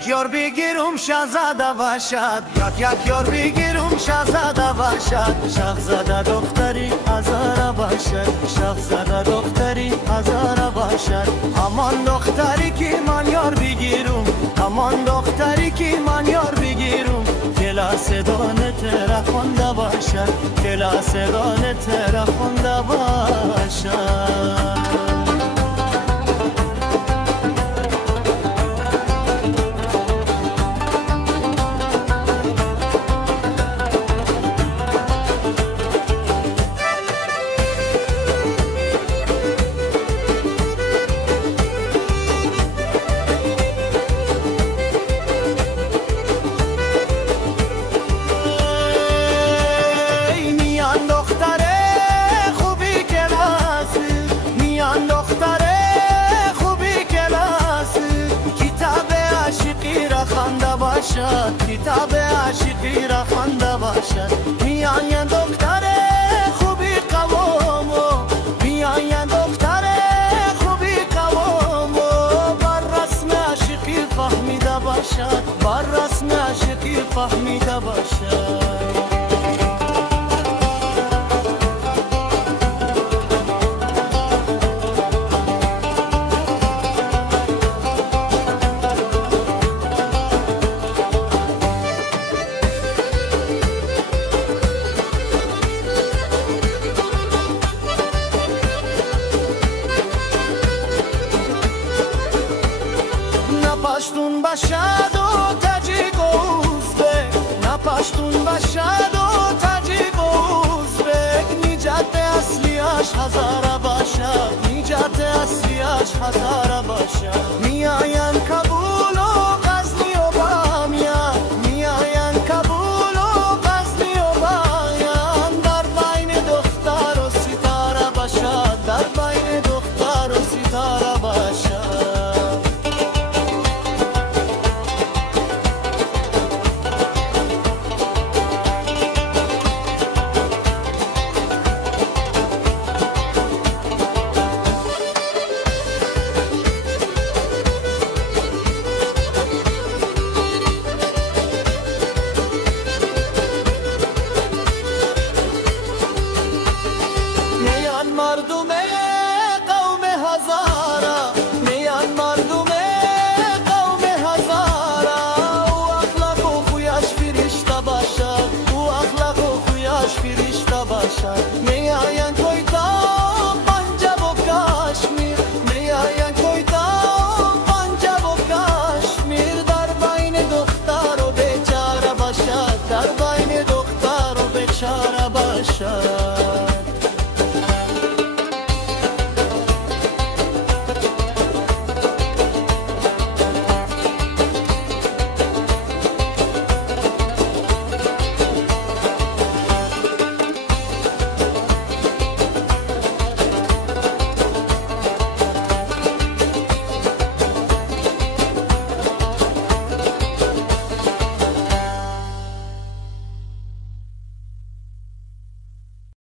یک یار بگیرم شاهزاده باشد، یک یار بگیرم شاهزاده باشد. شاهزاده دختری هزاره باشد، شاهزاده دختری هزاره باشد. همان دختری که من یار بگیرم، همان دختری که من یار بگیرم. کلاس دانه تر خونده باشد، کلاس دانه تر خونده باشد. کتاب عاشقی را خوانده باشد. میان دختر خوبی قوامو، میان دختر خوبی قوامو. بر رسم عاشقی فهمیده باشد، بر رسم عاشقی فهمیده باشد. پشتون باشد و تاجیک و ازبک، نه پشتون باشد و تاجیک و ازبک. نجات اصلیش هزاره باشد، نجات اصلیش هزاره باشد. میاین کابل و غزنی و بامیان، میاین کابل و غزنی و بامیان. در بین دختر و ستاره باشد، در بین دختر و ستاره باشد. مردم قوم هزاره، میان مردم قوم هزاره. او اخلاق و خویش فرشته باشد، او اخلاق و خویش فرشته باشد. میان کویتا پنجاب و کشمیر، میان کویتا پنجاب و کشمیر. در بین دختر و بیچاره باشد، در بین دختر و بیچاره باشد.